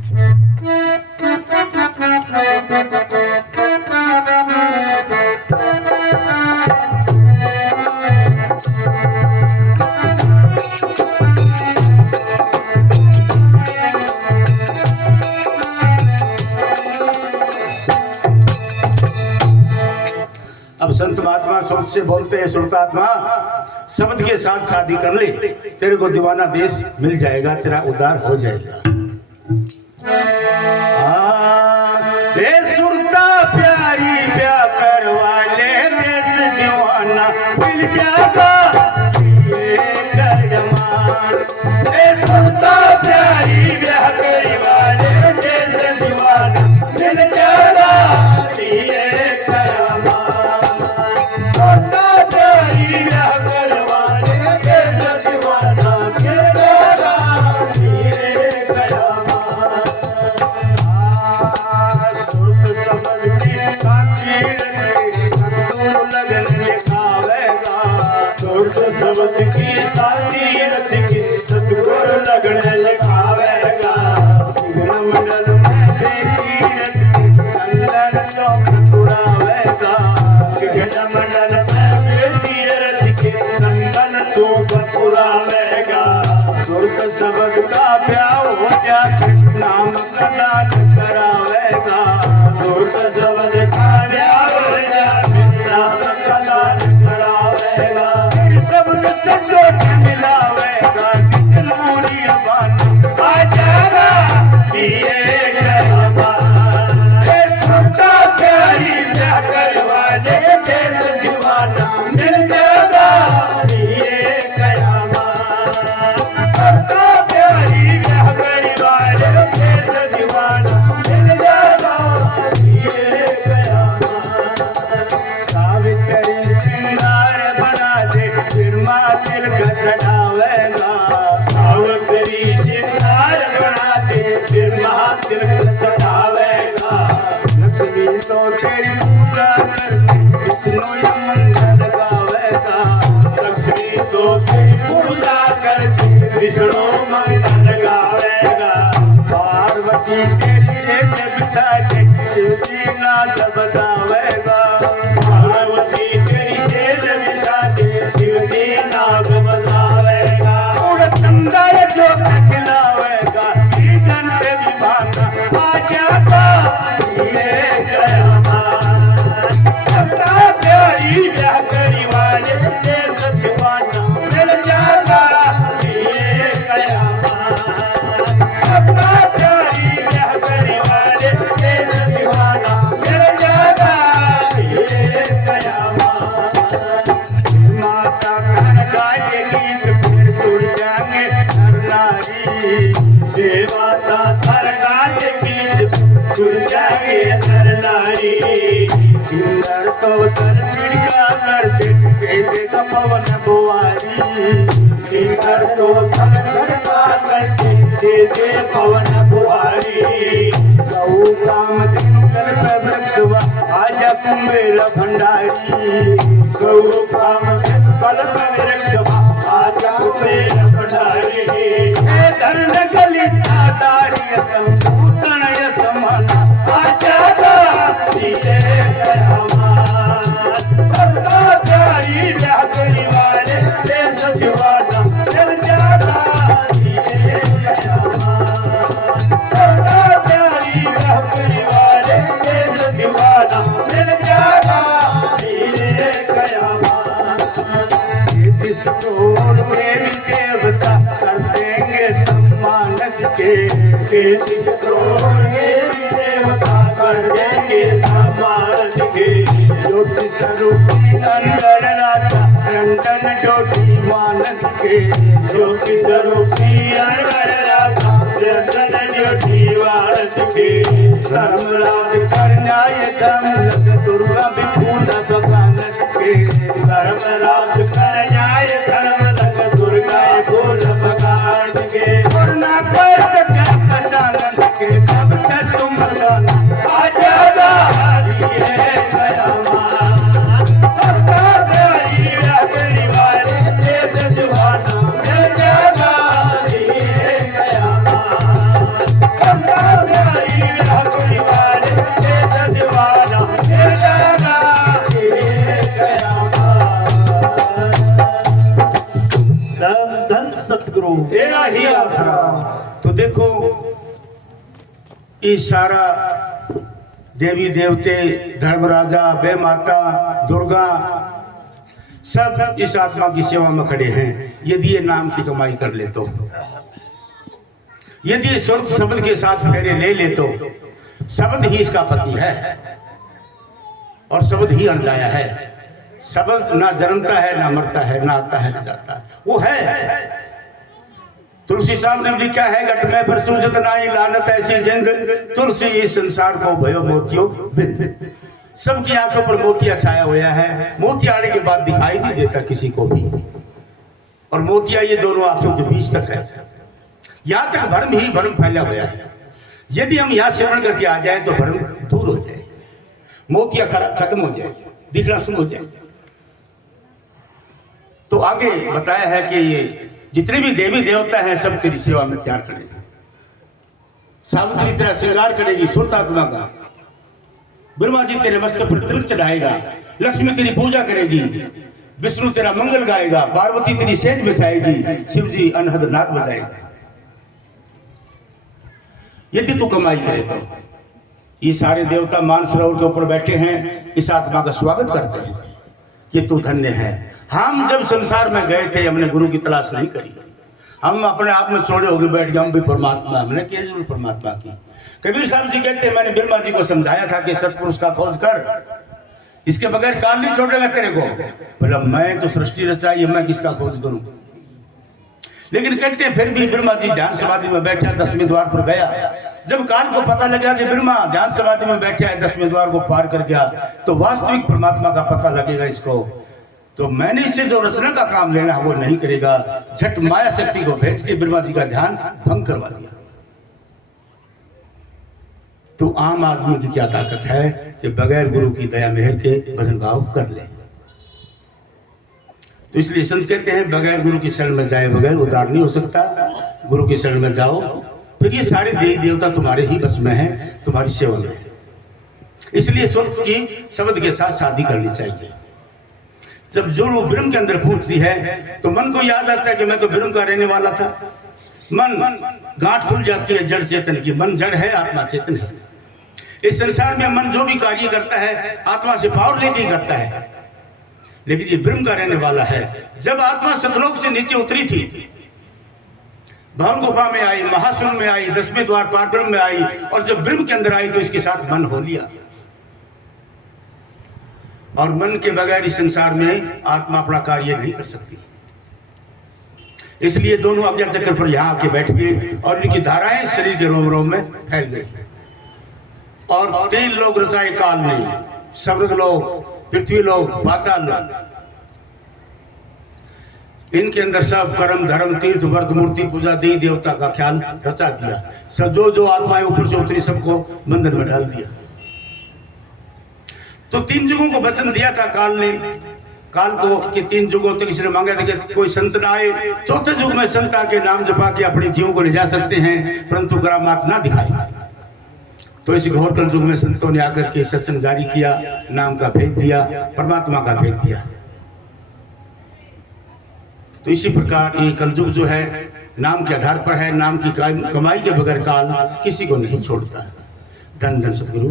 अब संत महात्मा शब्द से बोलते हैं, सुल्तात्मा शब्द के साथ शादी कर ले, तेरे को दीवाना देश मिल जाएगा, तेरा उद्धार हो जाएगा। सुरता प्यारी ब्याह करवा ले, देश दीवाना मिल जाएगा, सुरता प्यारी ब्याह करवा ले, देश दीवाना मिल जाएगा, सबद की साथी रच के सतगुर लगन लिखावेगा, मंडल में देखी रच के अंदर चौक पुरावेगा, मंडल में देखी रच के अंदर चौक पुरावेगा, सुरत सबद का ब्याह हो जाके नाम प्रदान करावेगा, सुरत सबद का ब्याह हो जाके नाम प्रदान करावेगा, मिलावेगा कितनूरी बात आ जाएगा, छोटा प्यारी ब्याह करवा ले, देश दीवाना मिल जाएगा, छोटा प्यारी ब्याह करवा ले, देश दीवाना मिल जाएगा, सावित्री श्रृंगार बना दे, फिर माँ तिलक चढ़ावेगा, सावित्री श्रृंगार बना दे, फिर माँ तिलक चढ़ावेगा, लक्ष्मी तो तेरी पूजा करके विष्णु मंगल गावेगा, लक्ष्मी तो तेरी पूजा करके विष्णु मंगल गावेगा, पार्वती तेरी सेज बिठा के शिव जी नाच बजावेगा, पार्वती तेरी सेज बिठा के शिव जी नाग बजावेगा, चंदर जो खिलावेगा, घंटे दीवाना आ जाता, प्यारी ब्याह करी वाले देश दीवाना मिल जाएगा, प्यारी ब्याह करी वाले देश दीवाना मिल जाएगा, माता घर गाए गीत फिर जुड़ जाएंगे नर नारी, माता घर गाते गीत जुड़ जाएंगे नर नारी, इंदर तो सर छिड़का करते कैसे पवन बुआरी, इंदर तो सर छिड़का करते कैसे पवन बुआरी, गौ काम तेनु कर वृक्षवा आजा कुंभेर भंडारी, गौ काम कल वृक्षवा आजा कुंभेर भंडारी, धरण गली दारी संपूतन समान आजा प्यारी ब्याह करी वाले देश दीवाना मिल जाएगा, प्यारी ब्याह करी वाले देश दीवाना मिल जाएगा, प्रेमी देवता कर देंगे सम्मान के, देवता कर देंगे सम्मान के, ज्योति स्वरूपी अंदर राजा नंदन ज्योति मानस के, ज्योति स्वरूपी अंदर राजा नंदन ज्योति वारस के, धर्मराज कर न्याय धर्म दुर्गा विभूत भगवानस के, धर्मराज कर न्याय धर्म दुर्गा भूल भगवान के, वरना कर सके सदानंद के, तब से तुम जाना आ जाएगा, प्यारी ब्याह करी वाले देश दीवाना मिल जाएगा, ये सारा देवी देवते, धर्मराजा, वे माता दुर्गा सब इस आत्मा की सेवा में खड़े हैं। यदि ये नाम की कमाई कर ले तो, यदि ये स्वर्ग शब्द के साथ फेरे ले ले तो शब्द ही इसका पति है और शब्द ही अनजाया है। शब्द ना जन्मता है, ना मरता है, ना आता है, ना जाता है, वो है। तुलसी साहब ने लिखा है, घट में पर सूझत नाई लानत ऐसी जंग, तुलसी इस संसार को भयो मोतियो बिंद। सबकी आंखों पर मोतिया छाया हुआ है। मोतिया आने के बाद दिखाई नहीं देता किसी को भी, और मोतिया ये दोनों आंखों के बीच तक है। यहां तक भ्रम ही भ्रम फैला हुआ है। यदि हम यहाँ श्रवण करके आ जाए तो भ्रम दूर हो जाए, मोतिया खत्म हो जाए, दिखना शुरू हो जाए। तो आगे बताया है कि ये जितने भी देवी देवता हैं सब तेरी सेवा में तैयार खड़े हैं। सावित्री तेरा श्रृंगार करेगी सुरतात्मा का, ब्रह्मा जी तेरे मस्तक पर तिलक चढ़ाएगा, लक्ष्मी तेरी पूजा करेगी, विष्णु तेरा मंगल गाएगा, पार्वती तेरी सेज बिछाएगी, शिव जी अनहद नाद बजाएगा। यदि तू कमाई करे तो ये सारे देवता मानसरोवर के ऊपर बैठे हैं, इस आत्मा का स्वागत करते हैं कि तू धन्य है। हम जब संसार में गए थे हमने गुरु की तलाश नहीं करी, हम अपने आप में छोड़े होके बैठ गए, हम भी परमात्मा, हमने क्या जरूरत परमात्मा की। कबीर साहब जी कहते हैं, मैंने ब्रह्मा जी को समझाया था कि सत्पुरुष का खोज कर, इसके बगैर काल नहीं छोड़ेगा तेरे को। बोला मैं तो सृष्टि रचाई, मैं किसका खोज करूं। लेकिन कहते हैं फिर भी ब्रह्मा जी ध्यान समाधि में बैठा, 10वें द्वार पर गया। जब काल को पता लगा कि ब्रह्मा ध्यान समाधि में बैठा है, 10वें द्वार को पार कर गया, तो वास्तविक परमात्मा का पता लगेगा इसको। तो मैंने इससे जो रचना का काम लेना है वो नहीं करेगा। झट माया शक्ति को भेज के ब्रह्मा जी का ध्यान भंग करवा दिया। तो आम आदमी की क्या ताकत है कि बगैर गुरु की दया मेहर के भजन भाव कर ले। तो इसलिए संत कहते हैं बगैर गुरु की शरण में जाए बगैर उद्धार नहीं हो सकता। गुरु की शरण में जाओ, फिर ये सारे देवी देवता तुम्हारे ही बस में है, तुम्हारी सेवा में है। इसलिए स्वर्ग की शब्द के साथ शादी करनी चाहिए। जब जो ब्रह्म के अंदर पूछती है तो मन को याद आता है कि मैं तो ब्रह्म का रहने वाला था। मन गांठ खुल जाती है जड़ चेतन की। मन जड़ है, आत्मा चेतन है। इस संसार में मन जो भी कार्य करता है आत्मा से पावर लेके ही करता है, लेकिन ये ब्रह्म का रहने वाला है। जब आत्मा सतलोक से नीचे उतरी थी, भवन गुफा में आई, महासुर में आई, 10वें द्वार पार ब्रह्म में आई, और जब ब्रह्म के अंदर आई तो इसके साथ मन हो लिया। और मन के बगैर इस संसार में आत्मा अपना कार्य नहीं कर सकती। इसलिए दोनों अज्ञा चक्र पर यहाँ आके बैठ गए और इनकी धाराएं शरीर के रोम रोम में फैल गई। और 3 लोग रचाए काल ने, स्वर्ग लोग, पृथ्वी लोग, पाताल लोग। इनके अंदर सब कर्म धर्म तीर्थ व्रत मूर्ति पूजा देवी देवता का ख्याल रचा दिया। सब जो आत्माएं ऊपर से उतरी सबको बंधन में डाल दिया। तो 3 युगों को वचन दिया था काल ने। काल को कि 3 युगों तक इसने मांगा था कि कोई संत ना आए, 4थे युग में संत आके नाम जपा के अपने जीवों को ले जा सकते हैं, परंतु करामात ना दिखाए। तो इस घोर कल युग में संतों ने आकर के सत्संग जारी किया, नाम का भेद दिया, परमात्मा का भेद दिया। तो इसी प्रकार ये कलयुग जो है नाम के आधार पर है। नाम की कमाई के बगैर काल किसी को नहीं छोड़ता। धन धन सतगुरु।